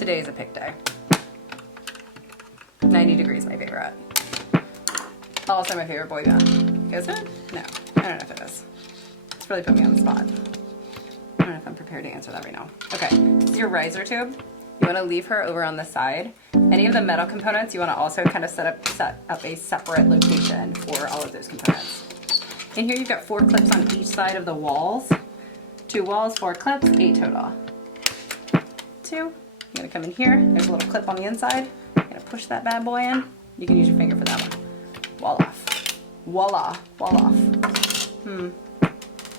Today's a pick day. 90 degrees, my favorite. Also my favorite boy band. Is it? No, I don't know if it is. It's really put me on the spot. I don't know if I'm prepared to answer that right now. Okay, this is your riser tube. You want to leave her over on the side. Any of the metal components, you want to also kind of set up a separate location for all of those components. In here, you've got 4 clips on each side of the walls. 2 walls, 4 clips, 8 total. 2. You're going to come in here. There's a little clip on the inside. You're going to push that bad boy in. You can use your finger for that one. Wall off. Voila. Wall off.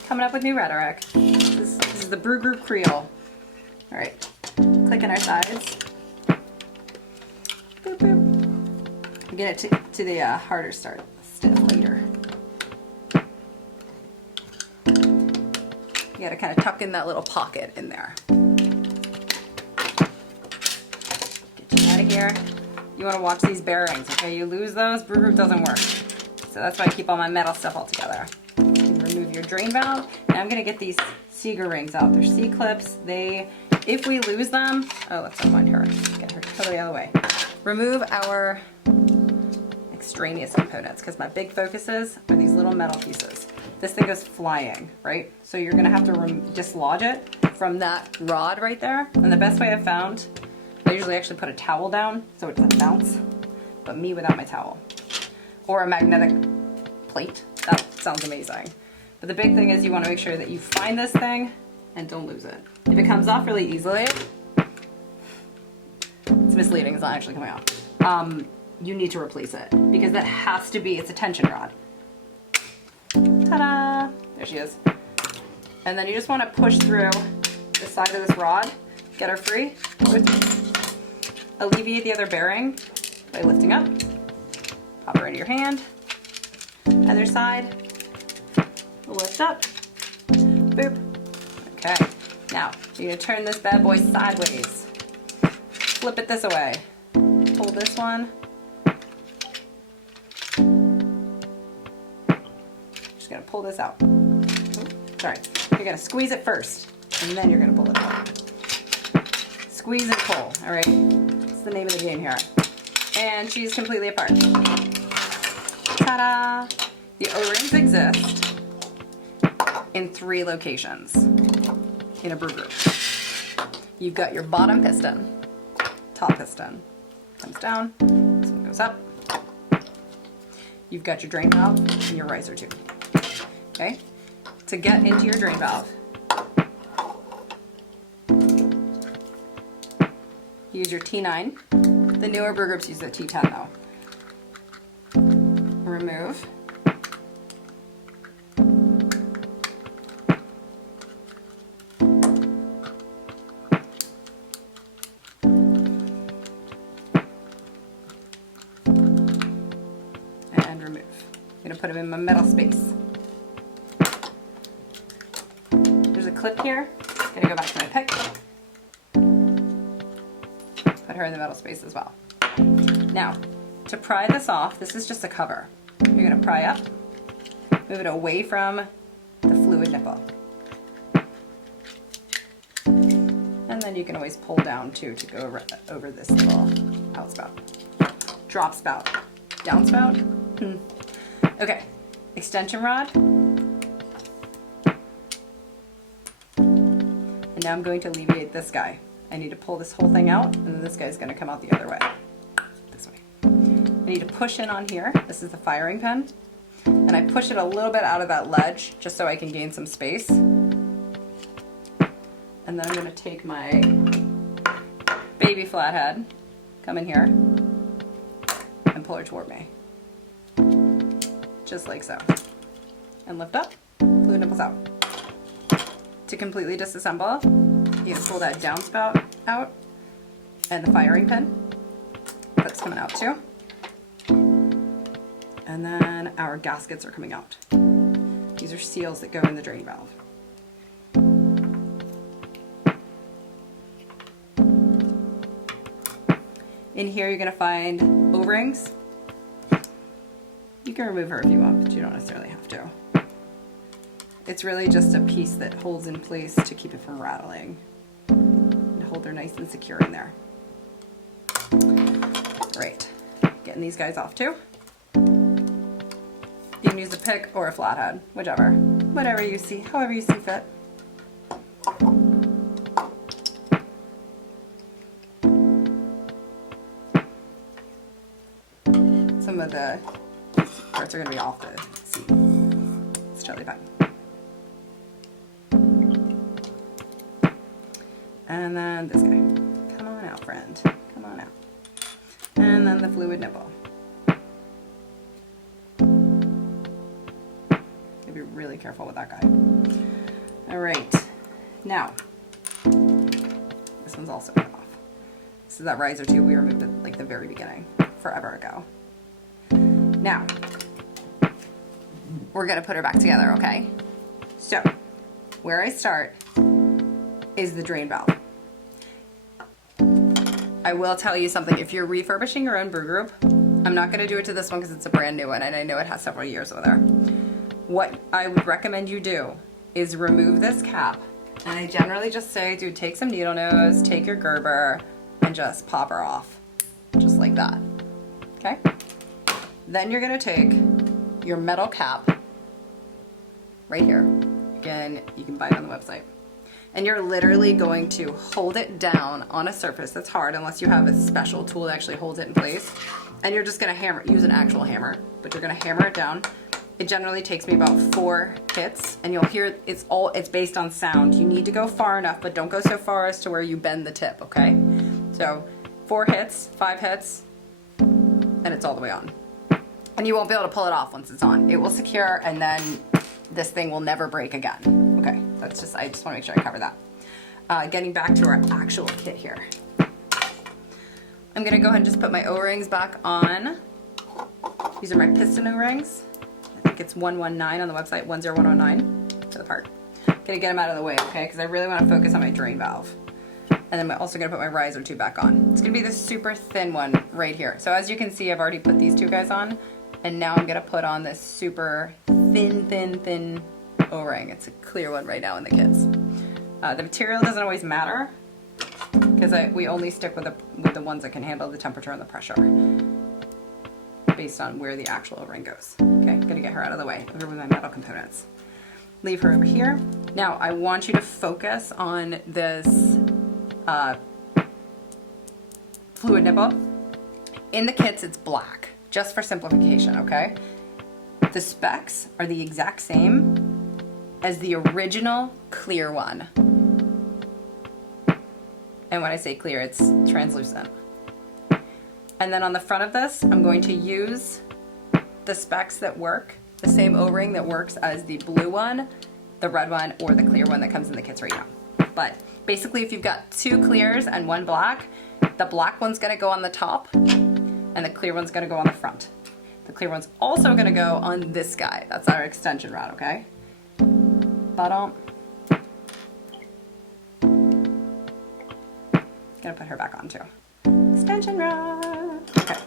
Coming up with new rhetoric. This is the Brew Group Creole. All right. Click on our sides. Boop, boop. Get it to the harder start. Stiff later. You gotta kind of tuck in that little pocket in there. Get you out of here. You want to watch these bearings, okay? You lose those, Brew Group doesn't work. So that's why I keep all my metal stuff all together. Remove your drain valve. Now I'm gonna get these Seeger rings out. They're C-clips. If we lose them, oh, let's unwind her. Get her totally out of the way. Remove our extraneous components, because my big focuses are these little metal pieces. This thing goes flying, right? So you're gonna have to dislodge it from that rod right there. And the best way I've found, I usually actually put a towel down so it doesn't bounce, but me without my towel. Or a magnetic plate. That sounds amazing. But the big thing is you want to make sure that you find this thing and don't lose it. If it comes off really easily, it's misleading, it's not actually coming off. You need to replace it because that has to be, it's a tension rod. Ta-da! There she is. And then you just want to push through the side of this rod, get her free, alleviate the other bearing by lifting up, pop her into your hand, other side, lift up, boop. Okay, now you're gonna turn this bad boy sideways. Flip it this way. Pull this one. Just gonna pull this out. Sorry, you're gonna squeeze it first, and then you're gonna pull it out. Squeeze and pull, all right? That's the name of the game here. And she's completely apart. Ta-da! The O-rings exist in 3 locations in a Brew Group. You've got your bottom piston, top piston comes down, this one goes up. You've got your drain valve and your riser tube. Okay? To get into your drain valve, use your T9. The newer Brew Groups use the T10 though. Remove. And remove. I'm going to put them in my metal space. There's a clip here. I'm going to go back to my pick. Put her in the metal space as well. Now, to pry this off, this is just a cover. You're going to pry up, move it away from the fluid nipple. And then you can always pull down too to go over this little outspout. Drop spout. Downspout. Okay, extension rod. And now I'm going to alleviate this guy. I need to pull this whole thing out, and then this guy's going to come out the other way. This way. I need to push in on here. This is the firing pin. And I push it a little bit out of that ledge just so I can gain some space. And then I'm going to take my baby flathead, come in here, and pull her toward me. Just like so. And lift up, fluid nipples out. To completely disassemble, you can pull that downspout out and the firing pin. That's coming out too. And then our gaskets are coming out. These are seals that go in the drain valve. In here you're going to find O-rings. You can remove her if you want, but you don't necessarily have to. It's really just a piece that holds in place to keep it from rattling and hold her nice and secure in there. Right, getting these guys off too. You can use a pick or a flathead, whatever you see, however you see fit. Some of the parts are going to be off the seat. It's totally fine. And then this guy. Come on out, friend. Come on out. And then the fluid nipple. Be really careful with that guy. All right, now this one's also off. This is that riser tube we removed at like the very beginning, forever ago. Now we're gonna put her back together, okay? So where I start is the drain valve. I will tell you something. If you're refurbishing your own brew group, I'm not gonna do it to this one because it's a brand new one and I know it has several years over there. What I would recommend you do is remove this cap, and I generally just say, dude, take some needle nose, take your Gerber, and just pop her off, just like that, okay? Then you're gonna take your metal cap, right here, again, you can buy it on the website, and you're literally going to hold it down on a surface that's hard, unless you have a special tool that actually holds it in place, and you're just gonna use an actual hammer, but you're gonna hammer it down. It generally takes me about 4 hits, and you'll hear it's based on sound. You need to go far enough, but don't go so far as to where you bend the tip, okay? So 4 hits, 5 hits, and it's all the way on. And you won't be able to pull it off once it's on. It will secure, and then this thing will never break again. Okay, I just wanna make sure I cover that. Getting back to our actual kit here. I'm gonna go ahead and just put my O-rings back on. These are my piston O-rings. I think it's 119 on the website, 10109 for the part. Gonna get them out of the way, okay? Because I really want to focus on my drain valve. And then I'm also gonna put my riser tube back on. It's gonna be this super thin one right here. So as you can see, I've already put these 2 guys on, and now I'm gonna put on this super thin O-ring. It's a clear one right now in the kits. The material doesn't always matter, because we only stick with the ones that can handle the temperature and the pressure, based on where the actual O-ring goes. Okay, I'm gonna get her out of the way. Over with my metal components. Leave her over here. Now I want you to focus on this fluid nipple. In the kits it's black, just for simplification, okay? The specs are the exact same as the original clear one. And when I say clear, it's translucent. And then on the front of this, I'm going to use the specs that work, the same O-ring that works as the blue one, the red one, or the clear one that comes in the kits right now. But basically, if you've got 2 clears and 1 black, the black one's gonna go on the top, and the clear one's gonna go on the front. The clear one's also gonna go on this guy. That's our extension rod, okay? Gonna put her back on too. Extension rod. Okay.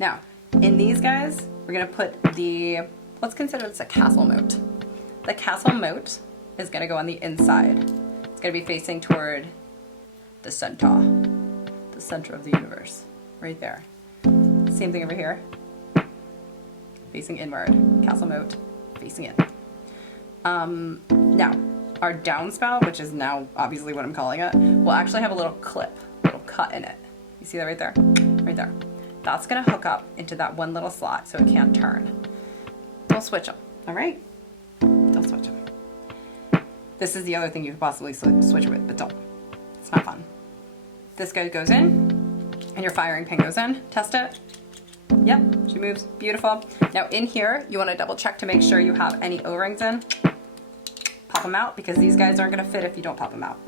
Now, in these guys, we're gonna put let's consider this a castle moat. The castle moat is gonna go on the inside. It's gonna be facing toward the center of the universe, right there. Same thing over here, facing inward. Castle moat, facing in. Now, our downspout, which is now obviously what I'm calling it, will actually have a little clip, little cut in it. You see that right there? Right there. That's gonna hook up into that one little slot so it can't turn. Don't switch them, all right? Don't switch them. This is the other thing you could possibly switch with, but don't. It's not fun. This guy goes in, and your firing pin goes in. Test it. Yep, she moves, beautiful. Now in here, you wanna double check to make sure you have any O-rings in. Pop them out, because these guys aren't gonna fit if you don't pop them out.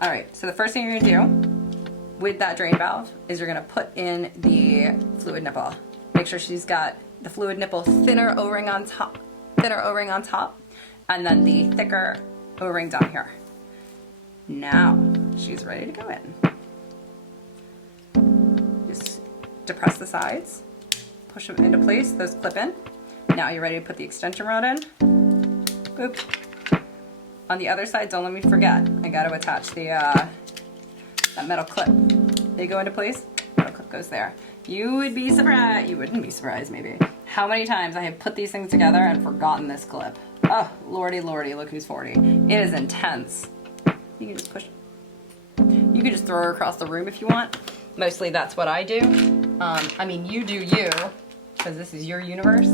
All right, so the first thing you're gonna do with that drain valve is you're gonna put in the fluid nipple. Make sure she's got the fluid nipple thinner O-ring on top, and then the thicker O-ring down here. Now she's ready to go in. Just depress the sides, push them into place, those clip in. Now you're ready to put the extension rod in. Boop. On the other side, don't let me forget, I gotta attach the that metal clip. They go into place, metal clip goes there. You would be surprised, you wouldn't be surprised maybe, how many times I have put these things together and forgotten this clip. Oh, lordy, lordy, look who's 40. It is intense. You can just push. You can just throw her across the room if you want. Mostly that's what I do. I mean, you do you, because this is your universe.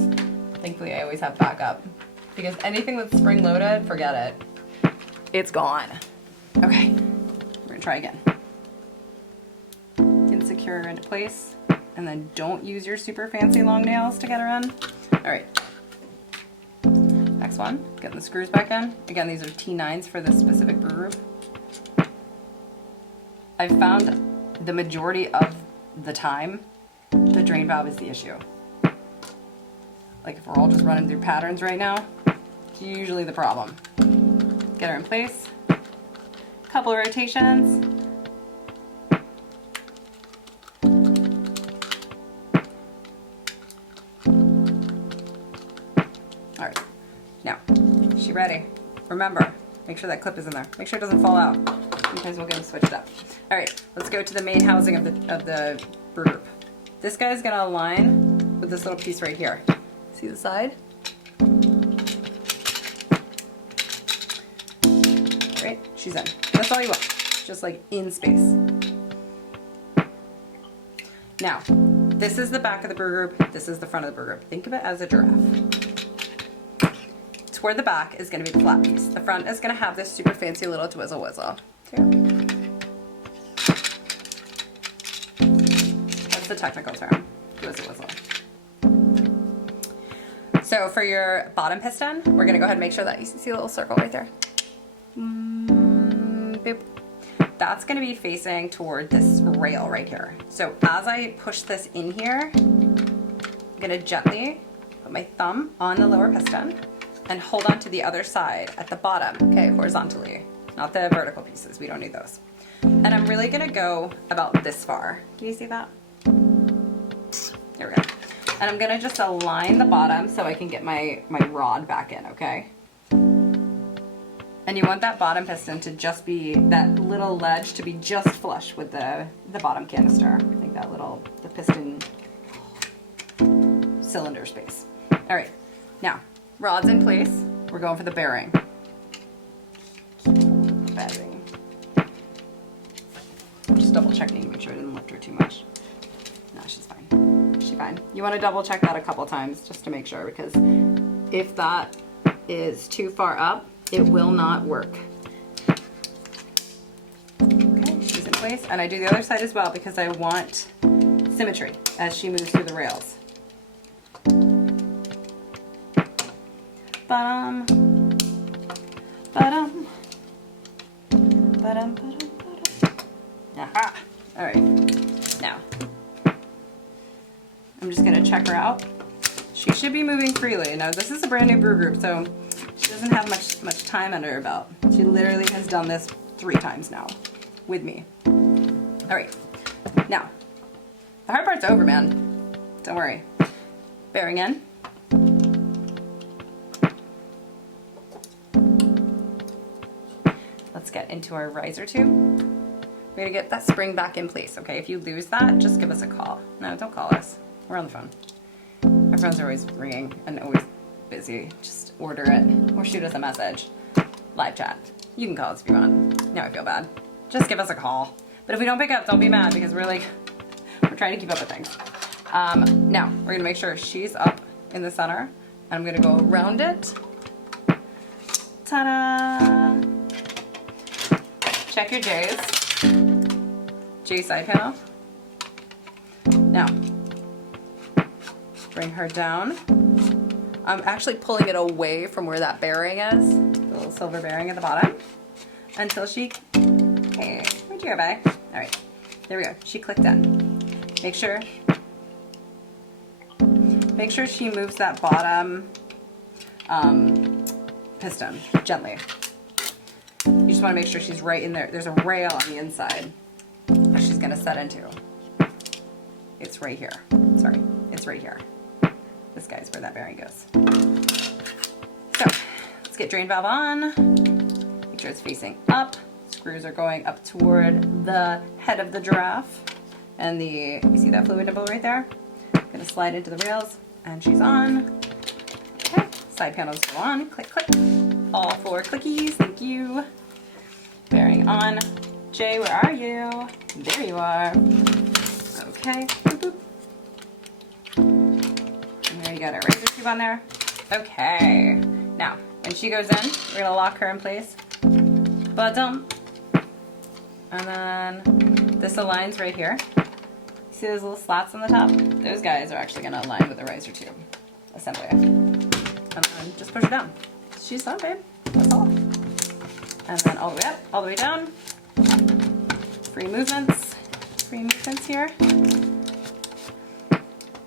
Thankfully, I always have backup. Because anything that's spring-loaded, forget it. It's gone. Okay, we're gonna try again. Get secure her into place, and then don't use your super fancy long nails to get her in. All right. Next one, getting the screws back in. Again, these are T9s for this specific brew group. I've found the majority of the time, the drain valve is the issue. Like if we're all just running through patterns right now, it's usually the problem. Get her in place. Couple of rotations. All right, now, is she ready? Remember, make sure that clip is in there. Make sure it doesn't fall out. Sometimes we'll get them switched up. All right, let's go to the main housing of the brew group. This guy's gonna align with this little piece right here. See the side? All right, she's in. That's all you want, just like in space. Now, this is the back of the brew group. This is the front of the brew group. Think of it as a giraffe. Toward the back is gonna be the flat piece. The front is gonna have this super fancy little twizzle whizzle. That's the technical term, twizzle whizzle. So for your bottom piston, we're gonna go ahead and make sure that you see a little circle right there. Boop. That's gonna be facing toward this rail right here. So as I push this in here, I'm gonna gently put my thumb on the lower piston and hold on to the other side at the bottom, okay, horizontally, not the vertical pieces, we don't need those. And I'm really gonna go about this far. Can you see that? There we go. And I'm gonna just align the bottom so I can get my rod back in, okay? And you want that bottom piston to just be, that little ledge to be just flush with the bottom canister. I think that little, the piston cylinder space. All right, now, rod's in place. We're going for the bearing. Bearing. I'm just double checking to make sure I didn't lift her too much. No, she's fine. She's fine. You want to double check that a couple times just to make sure, because if that is too far up, it will not work. Okay, she's in place. And I do the other side as well because I want symmetry as she moves through the rails. Ba-dum, ba-dum, ba-dum, ba-dum, ba-dum. Aha! All right, now I'm just gonna check her out. She should be moving freely. Now this is a brand new brew group, so she doesn't have much time under her belt. She literally has done this 3 times now with me. All right, now the hard part's over, man. Don't worry. Bearing in. Let's get into our riser tube. We're gonna get that spring back in place, okay? If you lose that, just give us a call. No, don't call us. We're on the phone. Our phones are always ringing and always busy. Just order it or shoot us a message. Live chat. You can call us if you want. Now I feel bad. Just give us a call. But if we don't pick up, don't be mad because we're trying to keep up with things. Now, we're gonna make sure she's up in the center. And I'm gonna go around it. Ta-da! Check your J's. J side panel. Now, bring her down. I'm actually pulling it away from where that bearing is, the little silver bearing at the bottom, until she, hey, where'd you go, babe? All right, there we go. She clicked in. Make sure she moves that bottom piston gently. You just want to make sure she's right in there. There's a rail on the inside that she's going to set into. It's right here. Sorry, it's right here. This guy's where that bearing goes. So let's get drain valve on. Make sure it's facing up. Screws are going up toward the head of the giraffe. and you see that fluid nipple right there? I'm gonna slide into the rails, and she's on. Okay, side panels go on, click, click. All 4 clickies, thank you. Bearing on. Jay, where are you? There you are. Okay, boop, boop. And there you got our razor tube on there. Okay, now, when she goes in, we're gonna lock her in place. Bottom. And then this aligns right here. See those little slats on the top? Those guys are actually gonna align with the riser tube assembly. And then just push it down. She's done, babe. That's all. And then all the way up, all the way down. Free movements here.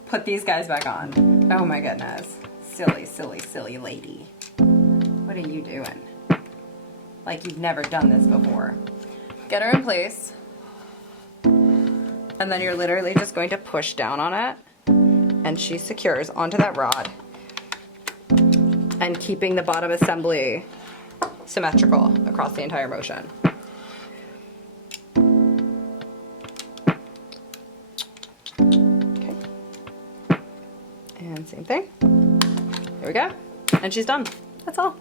Put these guys back on. Oh my goodness. Silly, silly, silly lady. What are you doing? Like you've never done this before. Get her in place. And then you're literally just going to push down on it. And she secures onto that rod. And keeping the bottom assembly symmetrical across the entire motion. Okay. And same thing. There we go. And she's done. That's all.